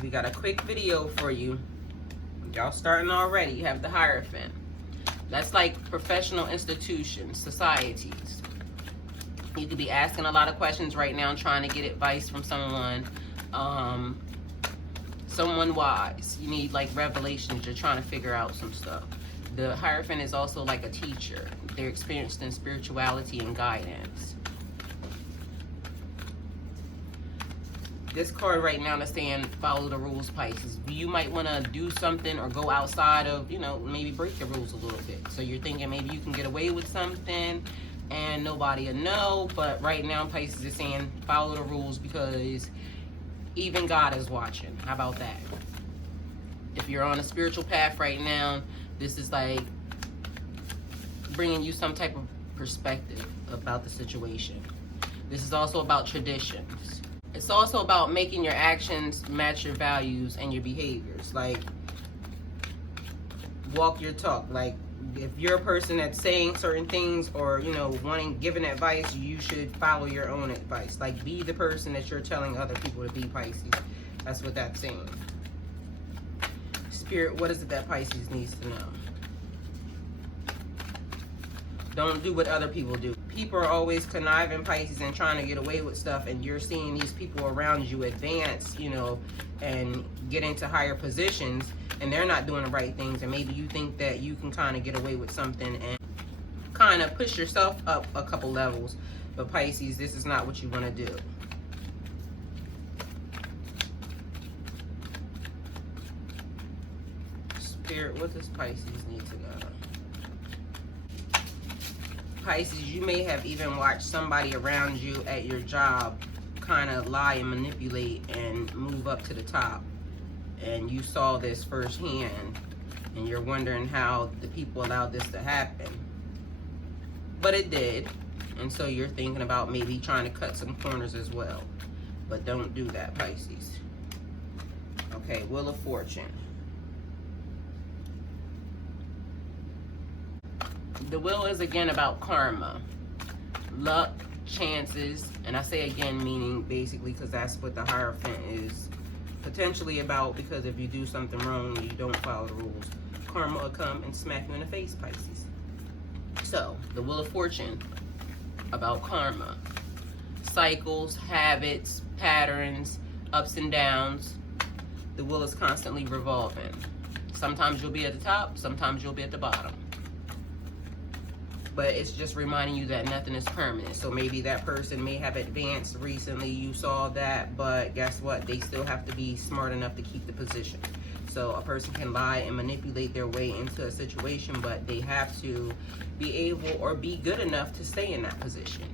Pisces, we got a quick video for you. Y'all starting already. You have the Hierophant. That's like professional institutions, societies. You could be asking a lot of questions right now, trying to get advice from someone, someone wise. You need like revelations. You're trying to figure out some stuff. The Hierophant is also like a teacher. They're experienced in spirituality and guidance. This card right now is saying follow the rules, Pisces. You might want to do something or go outside of, maybe break the rules a little bit. So you're thinking maybe you can get away with something and nobody will know. But right now, Pisces is saying follow the rules because even God is watching. How about that? If you're on a spiritual path right now, this is like bringing you some type of perspective about the situation. This is also about traditions. It's also about making your actions match your values and your behaviors. Like, walk your talk. Like, if you're a person that's saying certain things or, giving advice, you should follow your own advice. Like, be the person that you're telling other people to be, Pisces. That's what that's saying. Spirit, what is it that Pisces needs to know? Don't do what other people do. People are always conniving, Pisces, and trying to get away with stuff, and you're seeing these people around you advance, and get into higher positions, and they're not doing the right things, and maybe you think that you can kind of get away with something and kind of push yourself up a couple levels. But Pisces, this is not what you want to do. Spirit, what does Pisces need to know? Pisces, you may have even watched somebody around you at your job kind of lie and manipulate and move up to the top. And you saw this firsthand, and you're wondering how the people allowed this to happen. But it did. And so you're thinking about maybe trying to cut some corners as well. But don't do that, Pisces. Okay, Wheel of Fortune. The wheel is again about karma, luck, chances, and I say again meaning basically because that's what the Hierophant is potentially about, because if you do something wrong, you don't follow the rules, karma will come and smack you in the face, Pisces. So, the Wheel of Fortune, about karma, cycles, habits, patterns, ups and downs. The wheel is constantly revolving. Sometimes you'll be at the top, sometimes you'll be at the bottom. But it's just reminding you that nothing is permanent. So maybe that person may have advanced recently, you saw that, but guess what? They still have to be smart enough to keep the position. So a person can lie and manipulate their way into a situation, but they have to be able or be good enough to stay in that position.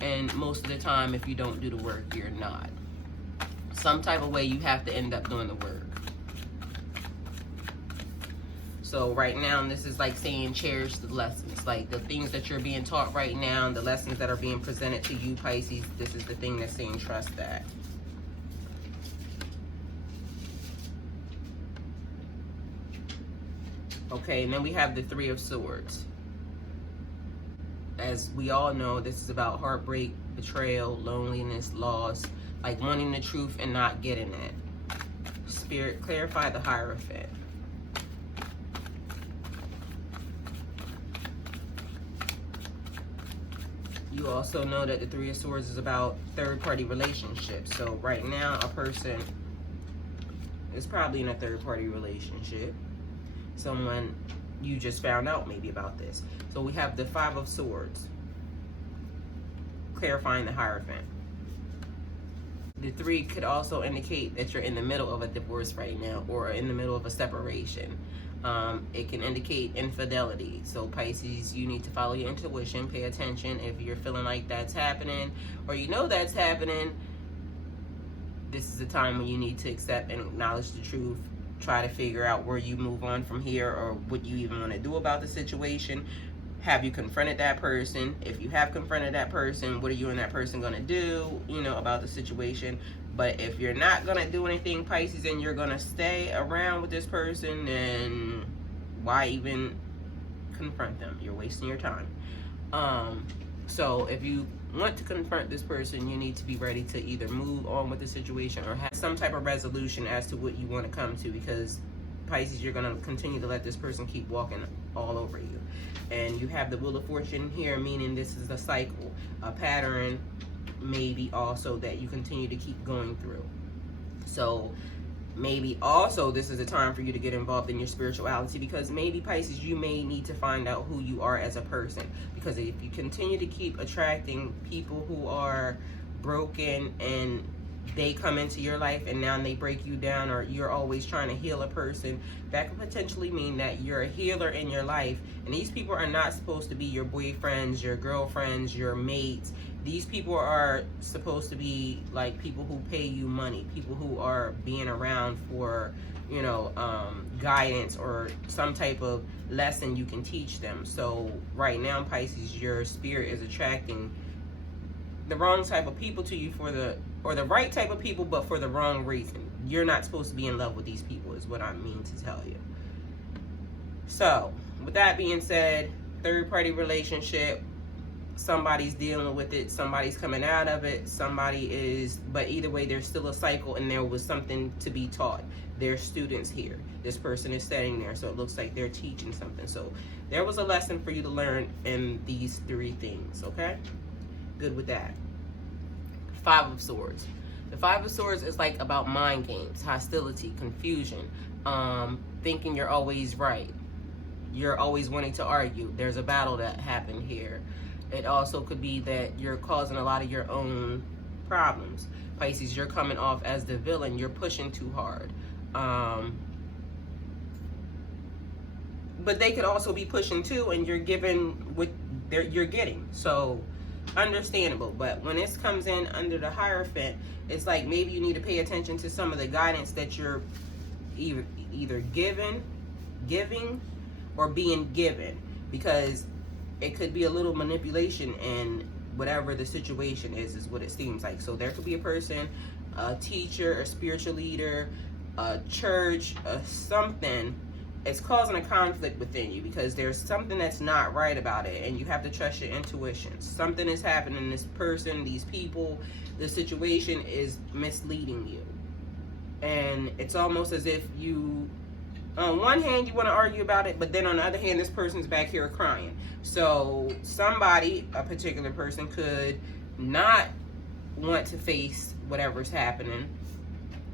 And most of the time, if you don't do the work, you're not. Some type of way you have to end up doing the work. So right now, this is like saying cherish the lessons. Like the things that you're being taught right now, the lessons that are being presented to you, Pisces, this is the thing that's saying trust that. Okay, and then we have the Three of Swords. As we all know, this is about heartbreak, betrayal, loneliness, loss, like wanting the truth and not getting it. Spirit, clarify the Hierophant. You also know that the Three of Swords is about third-party relationships. So right now, a person is probably in a third-party relationship. Someone you just found out maybe about this. So we have the Five of Swords, clarifying the Hierophant. The three could also indicate that you're in the middle of a divorce right now or in the middle of a separation. It can indicate infidelity. So Pisces, you need to follow your intuition, pay attention. If you're feeling like that's happening or you know that's happening, this is the time when you need to accept and acknowledge the truth. Try to figure out where you move on from here or what you even want to do about the situation. Have you confronted that person? If you have confronted that person, what are you and that person going to do, about the situation? But if you're not going to do anything, Pisces, and you're going to stay around with this person, then why even confront them? You're wasting your time. So if you want to confront this person, you need to be ready to either move on with the situation or have some type of resolution as to what you want to come to, because Pisces, you're going to continue to let this person keep walking all over you. And you have the Wheel of Fortune here, meaning this is a cycle, a pattern, maybe also that you continue to keep going through. So maybe also this is a time for you to get involved in your spirituality, because maybe Pisces, you may need to find out who you are as a person, because if you continue to keep attracting people who are broken and they come into your life and now they break you down, or you're always trying to heal a person, that could potentially mean that you're a healer in your life, and these people are not supposed to be your boyfriends, your girlfriends, your mates. These people are supposed to be like people who pay you money, people who are being around for, you know, guidance or some type of lesson you can teach them. So right now, Pisces, your spirit is attracting the wrong type of people to you or the right type of people, but for the wrong reason. You're not supposed to be in love with these people, is what I mean to tell you. So with that being said, third party relationship, somebody's dealing with it, somebody's coming out of it, but either way, there's still a cycle, and there was something to be taught. There's students here. This person is sitting there, so it looks like they're teaching something. So there was a lesson for you to learn in these three things, okay? Good with that. Five of Swords. The Five of Swords is like about mind games, hostility, confusion, thinking you're always right. You're always wanting to argue. There's a battle that happened here. It also could be that you're causing a lot of your own problems. Pisces, you're coming off as the villain. You're pushing too hard. But they could also be pushing too, and you're giving what you're getting. So understandable. But when this comes in under the Hierophant, it's like maybe you need to pay attention to some of the guidance that you're either giving or being given, because it could be a little manipulation in whatever the situation is what it seems like. So there could be a person, a teacher, a spiritual leader, a church, something. It's causing a conflict within you because there's something that's not right about it, and you have to trust your intuition. Something is happening. This person, these people, the situation is misleading you. And it's almost as if you, on one hand, you want to argue about it, but then on the other hand, this person's back here crying. So somebody, a particular person, could not want to face whatever's happening.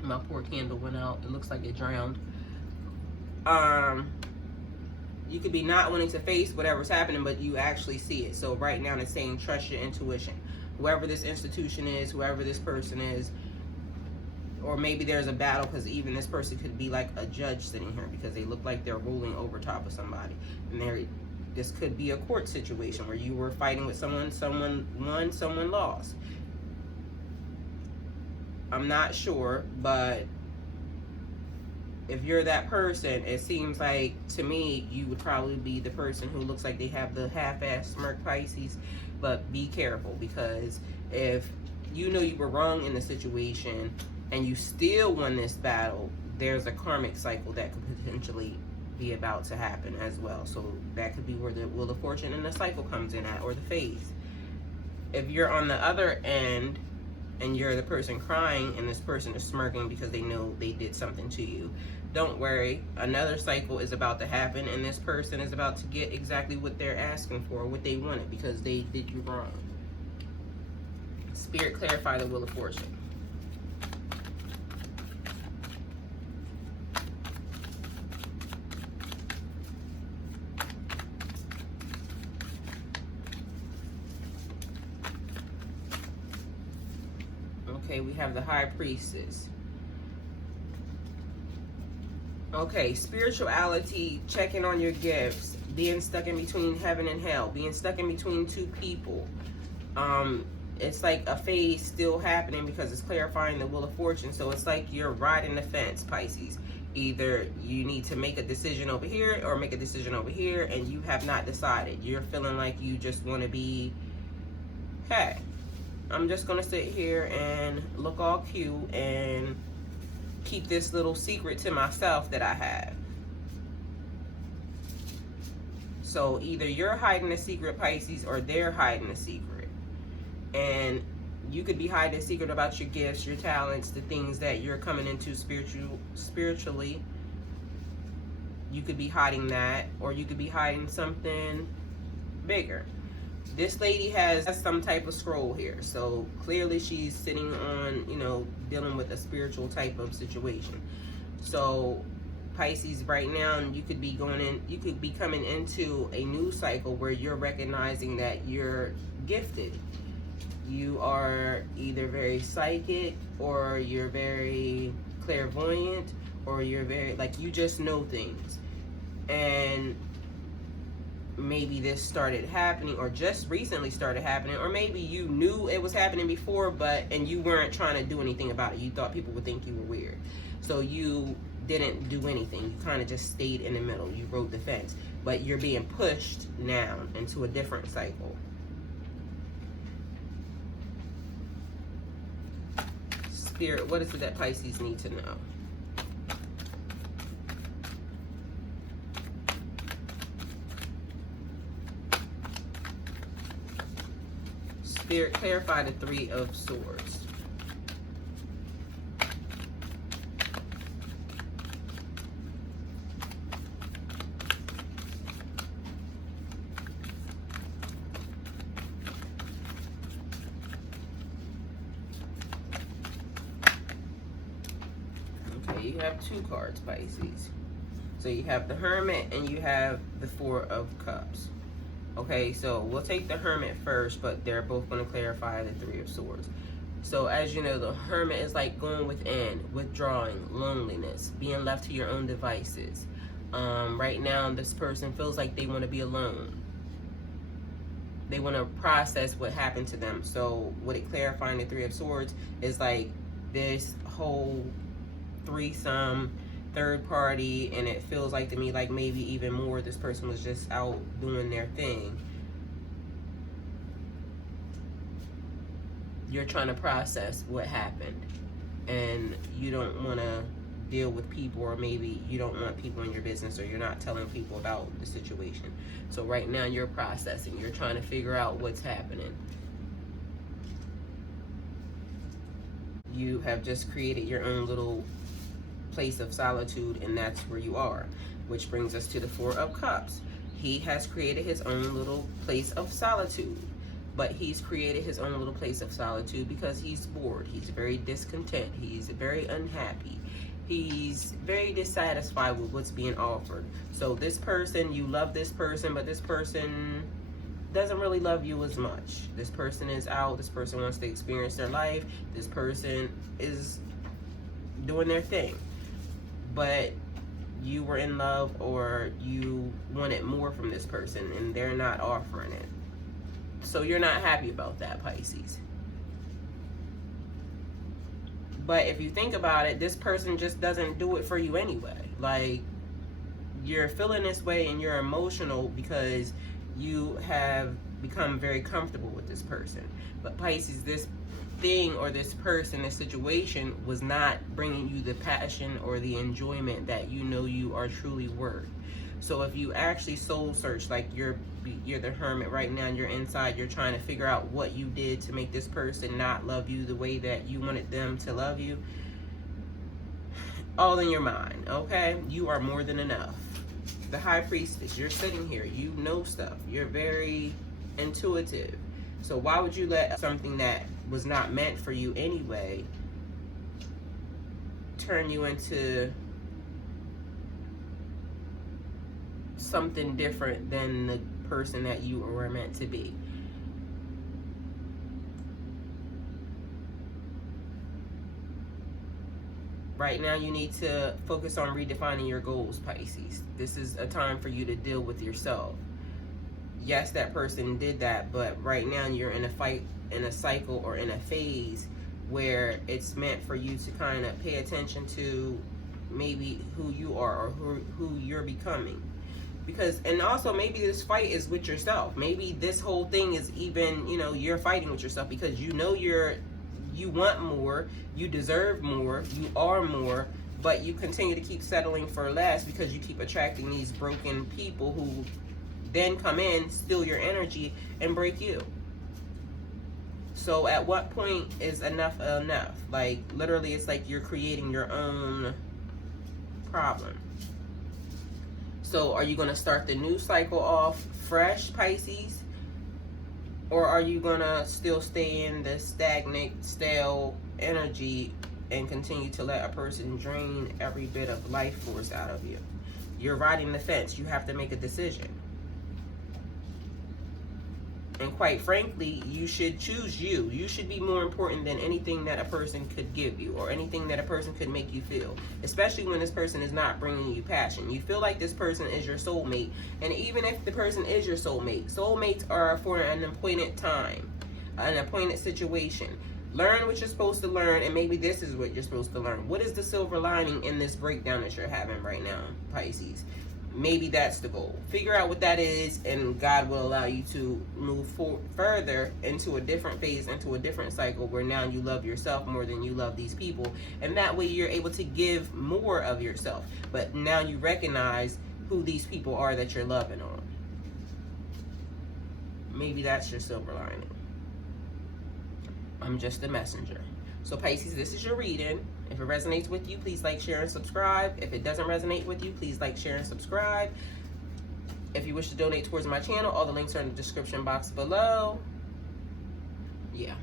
My poor candle went out. It looks like it drowned. You could be not wanting to face whatever's happening, but you actually see it. So right now it's saying trust your intuition. Whoever this institution is, whoever this person is, or maybe there's a battle, because even this person could be like a judge sitting here because they look like they're ruling over top of somebody. And this could be a court situation where you were fighting with someone won, someone lost. I'm not sure, but if you're that person, it seems like to me you would probably be the person who looks like they have the half-ass smirk, Pisces. But be careful, because if you know you were wrong in the situation and you still won this battle, there's a karmic cycle that could potentially be about to happen as well. So that could be where the Wheel of Fortune and the cycle comes in at, or the phase. If you're on the other end and you're the person crying and this person is smirking because they know they did something to you, don't worry. Another cycle is about to happen, and this person is about to get exactly what they're asking for, what they wanted, because they did you wrong. Spirit, clarify the Wheel of Fortune. Okay, we have the High Priestess. Okay, spirituality, checking on your gifts, being stuck in between heaven and hell, being stuck in between two people. It's like a phase still happening because it's clarifying the Wheel of Fortune. So it's like you're riding the fence, Pisces. Either you need to make a decision over here or make a decision over here, and you have not decided. You're feeling like you just want to be, hey, I'm just going to sit here and look all cute and keep this little secret to myself that I have. So either you're hiding a secret, Pisces, or they're hiding a secret. And you could be hiding a secret about your gifts, your talents, the things that you're coming into spiritually. You could be hiding that, or you could be hiding something bigger. This lady has some type of scroll here, so clearly she's sitting on, dealing with a spiritual type of situation. So Pisces, right now, you could be coming into a new cycle where you're recognizing that you're gifted. You are either very psychic, or you're very clairvoyant, or you're very, you just know things. And maybe this started happening, or just recently started happening, or maybe you knew it was happening before, and you weren't trying to do anything about it. You thought people would think you were weird, so you didn't do anything. You kind of just stayed in the middle. You rode the fence, but you're being pushed now into a different cycle. Spirit, what is it that Pisces need to know? Spirit, clarify the Three of Swords. Okay, you have two cards, Pisces. So you have the Hermit and you have the Four of Cups. Okay, so we'll take the Hermit first, but they're both going to clarify the Three of Swords. So as you know, the Hermit is like going within, withdrawing, loneliness, being left to your own devices. Right now, this person feels like they want to be alone. They want to process what happened to them. So what it clarifying the Three of Swords is like this whole threesome, third party, and it feels like to me like maybe even more this person was just out doing their thing. You're trying to process what happened, and you don't want to deal with people, or maybe you don't want people in your business, or you're not telling people about the situation. So right now you're processing, you're trying to figure out what's happening. You have just created your own little place of solitude, and that's where you are, which brings us to the Four of Cups. He has created his own little place of solitude, but he's created his own little place of solitude because he's bored, he's very discontent, he's very unhappy, he's very dissatisfied with what's being offered. So this person, you love this person, but this person doesn't really love you as much. This person is out, this person wants to experience their life, this person is doing their thing. But you were in love, or you wanted more from this person, and they're not offering it. So you're not happy about that, Pisces. But if you think about it, this person just doesn't do it for you anyway. Like, you're feeling this way and you're emotional because you have become very comfortable with this person. But Pisces, this thing or this person, this situation was not bringing you the passion or the enjoyment that you know you are truly worth. So if you actually soul search, like you're the Hermit right now, you're inside, you're trying to figure out what you did to make this person not love you the way that you wanted them to love you, all in your mind, okay? You are more than enough. The High Priestess, you're sitting here, you know stuff, you're very intuitive. So why would you let something that was not meant for you anyway turn you into something different than the person that you were meant to be? Right now you need to focus on redefining your goals, Pisces. This is a time for you to deal with yourself. Yes, that person did that, but right now you're in a fight, in a cycle, or in a phase where it's meant for you to kind of pay attention to maybe who you are, or who you're becoming. Because, and also maybe this fight is with yourself. Maybe this whole thing is even, you're fighting with yourself because you want more, you deserve more, you are more, but you continue to keep settling for less because you keep attracting these broken people who then come in, steal your energy, and break you. So at what point is enough enough? Like, literally, it's like you're creating your own problem. So are you going to start the new cycle off fresh, Pisces? Or are you going to still stay in the stagnant, stale energy and continue to let a person drain every bit of life force out of you? You're riding the fence. You have to make a decision. And quite frankly, you should choose you. You should be more important than anything that a person could give you or anything that a person could make you feel. Especially when this person is not bringing you passion. You feel like this person is your soulmate. And even if the person is your soulmate, soulmates are for an appointed time, an appointed situation. Learn what you're supposed to learn, and maybe this is what you're supposed to learn. What is the silver lining in this breakdown that you're having right now, Pisces? Maybe that's the goal. Figure out what that is, and God will allow you to move further into a different phase, into a different cycle where now you love yourself more than you love these people. And that way you're able to give more of yourself. But now you recognize who these people are that you're loving on. Maybe that's your silver lining. I'm just a messenger. So Pisces, this is your reading. If it resonates with you, please like, share, and subscribe. If it doesn't resonate with you, please like, share, and subscribe. If you wish to donate towards my channel, all the links are in the description box below. Yeah.